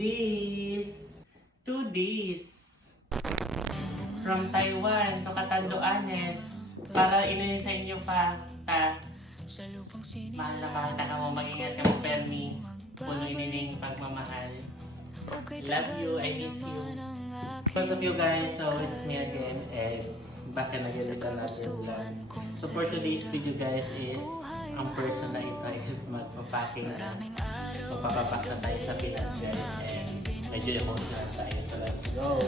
this. To this. From Taiwan to Catanduanes. Para ilinin sa inyo pa. Mahal na mahal ka mo. Mag-ingat ka mo, Permi. Puno inining pagmamahal. Love you. I miss you. What's up you guys? So it's me again. It's back and again with another vlog. So for today's video guys is ang person na ito is magpapacking na. Magpapapak na tayo sa Pinas guys. And medyo emotional tayo. So let's go!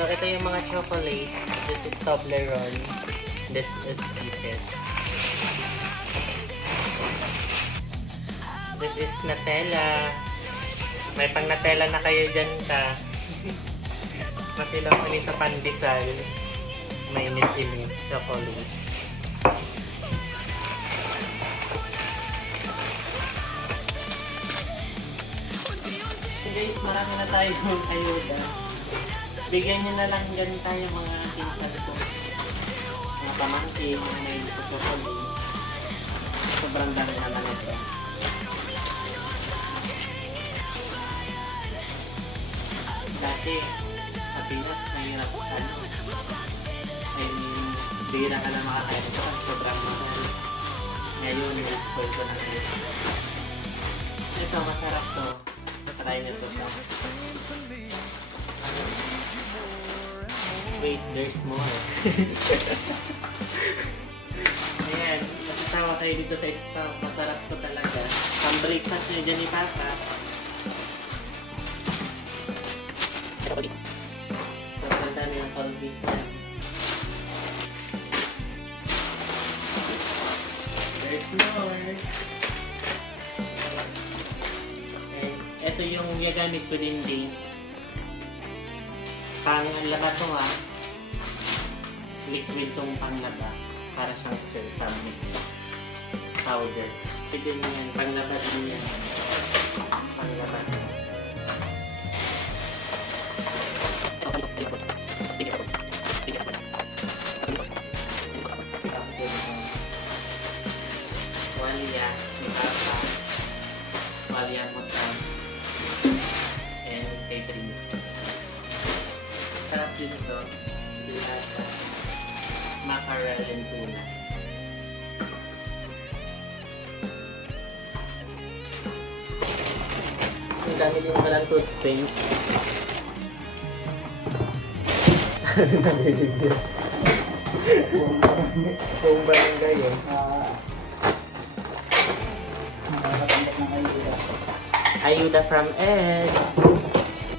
So ito yung mga chocolate. This is Toblerone. This is Kisses. This is Nutella. May pang Nutella na kayo dyan ka. Masilang ulit sa pandesal. May init-init chocolate. Guys, marami na tayong ayuda. Bigyan nyo na lang dyan tayo mga pinsan ko. Mga pamangkin, mga may chocolate. Sobrang dami naman ito. Dati, sa Pinas, mahirap I mean, bihira ka na makakain ito kasi sobrang mahal. Ngayon, i-spoil ko na ito. Ito, masarap to. Try nyo to. Wait, there's more. Ayan, masasama kayo dito sa spa. Masarap to talaga. Ang breakfast nyo dyan ni Papa. Maganda na yung cold-beef niya. There's more. Okay. Ito yung gagamit ko din din. Panglaba to ha. Liquid tong panglaba. Para siyang ceramic powder. Pwede niyo yan. Panglaba din yan. Panglaba. Walia, Mikasa, Walia Motan, and catering business. Sarap yun ito. Dilata, mackerel and tuna. Ang dami din palang toothpaste. Buong barangay yun. Ayuda from Eds.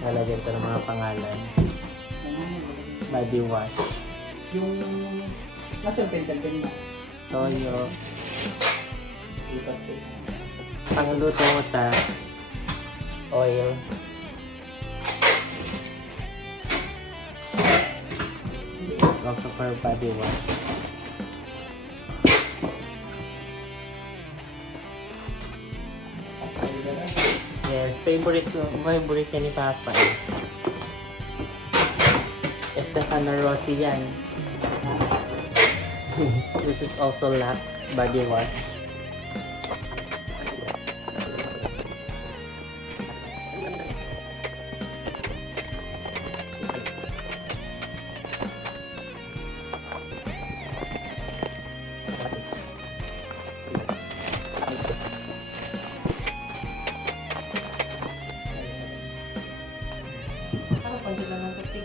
Lalagyan ko ng mga pangalan. Body wash. Yung nasa pintel-pen na. Toyo. Pangluto mo ta. Oil. Also for body wash. Yes, favorite niya ni Papa. Stefano Rossi yan. This is also Lux body wash.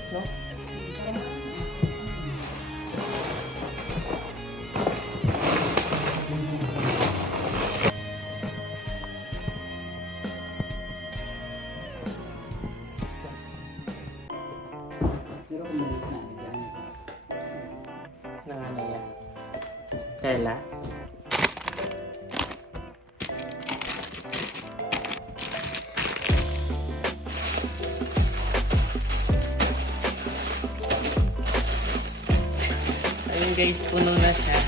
No? Ano yan? Tela? Ayun guys, puno na siya.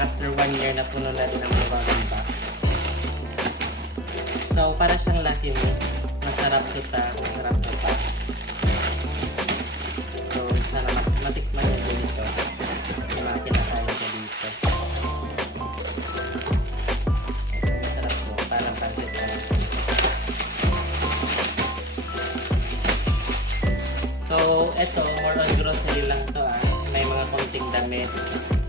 After 1 year na puno na rin ang mga bagong box. So, para siyang lucky mo. Masarap ito. Masarap ito. So, eto, more on grocery lang to ah. May mga konting damit.